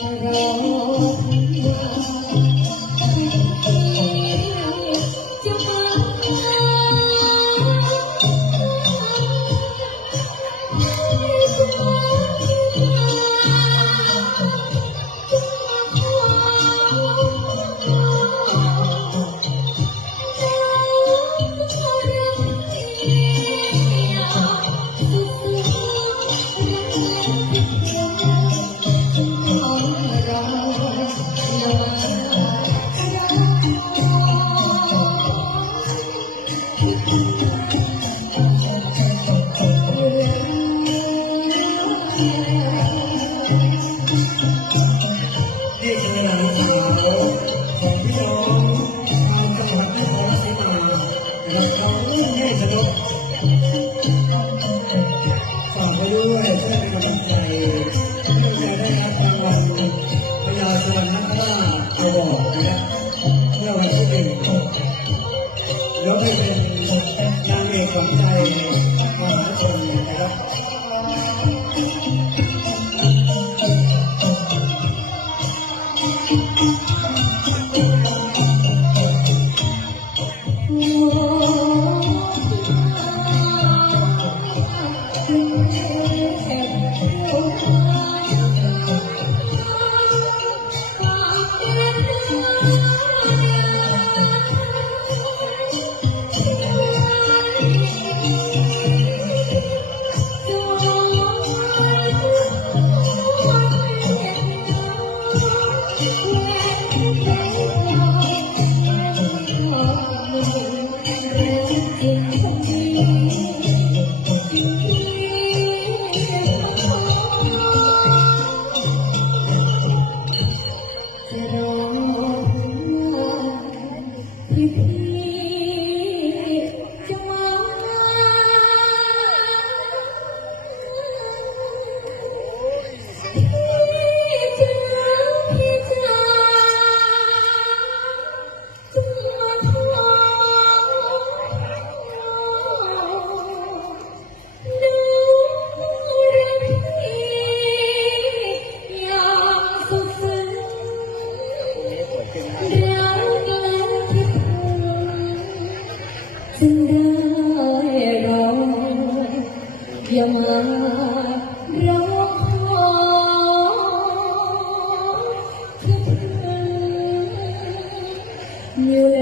Thank. นี่คือหลนสาวขงพี่น้องทางจังหวัดนครราชสีมานะครับน้เล่นให้สนุกฝากไว้ด้วยเพื่เป็นกำลังใจเพื่อจได้รัรางวัลพญาสวาบันที่หนึ่งแล้วไปเป็นนางเอกขวัญใจมนนะค you. จึงได้ร้ออย่ามาร้องขอแค่เพียงอยู่